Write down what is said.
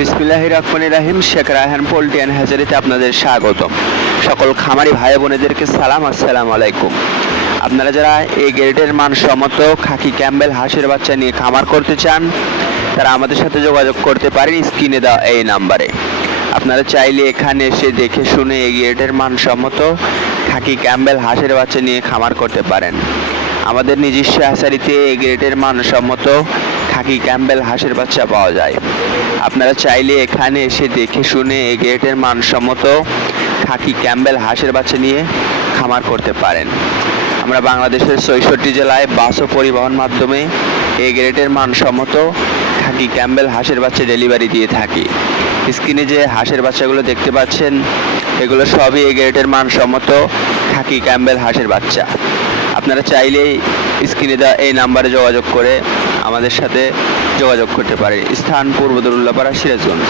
বিসমিল্লাহির রহমানির রহিম। Sheikh Raihan poultry and হ্যাচারিতে আপনাদের স্বাগতম। সকল খামারি ভাই বোনেদেরকে সালাম, আসসালামু আলাইকুম। আপনারা যারা এই গ্রেডের মানসম্মত খাকি ক্যাম্বেল হাঁসের বাচ্চা নিয়ে খামার করতে চান, তারা আমাদের সাথে যোগাযোগ করতে পারেন স্ক্রিনে দেওয়া এই নাম্বারে। আপনারা চাইলে এখানে এসে দেখে শুনে এই গ্রেডের মানসম্মত খাকি ক্যাম্বেল হাঁসের বাচ্চা নিয়ে খামার করতে পারেন। আমাদের নিজস্ব হ্যাচারিতে এই গ্রেডের মানসম্মত খাকি ক্যাম্বেল হাঁসের বাচ্চা পাওয়া যায়। আপনারা চাইলে এখানে এসে দেখে শুনে এই গ্রেডের মানসম্মত খাকি ক্যাম্বেল হাঁসের বাচ্চা নিয়ে খামার করতে পারেন। আমরা বাংলাদেশের ৬৬ জেলায় বাস ও পরিবহন মাধ্যমে এই গ্রেডের মানসম্মত খাকি ক্যাম্বেল হাঁসের বাচ্চা ডেলিভারি দিয়ে থাকি। স্ক্রিনে যে হাঁসের বাচ্চাগুলো দেখতে পাচ্ছেন, এগুলো সবই এই গ্রেডের মানসম্মত খাকি ক্যাম্বেল হাঁসের বাচ্চা। আপনারা চাইলেই স্ক্রিনে দেওয়া এই নাম্বারে যোগাযোগ করে আমাদের সাথে যোগাযোগ করতে পারেন। স্থান পূর্ব দরুল্লাপাড়া, সিরাজগঞ্জ।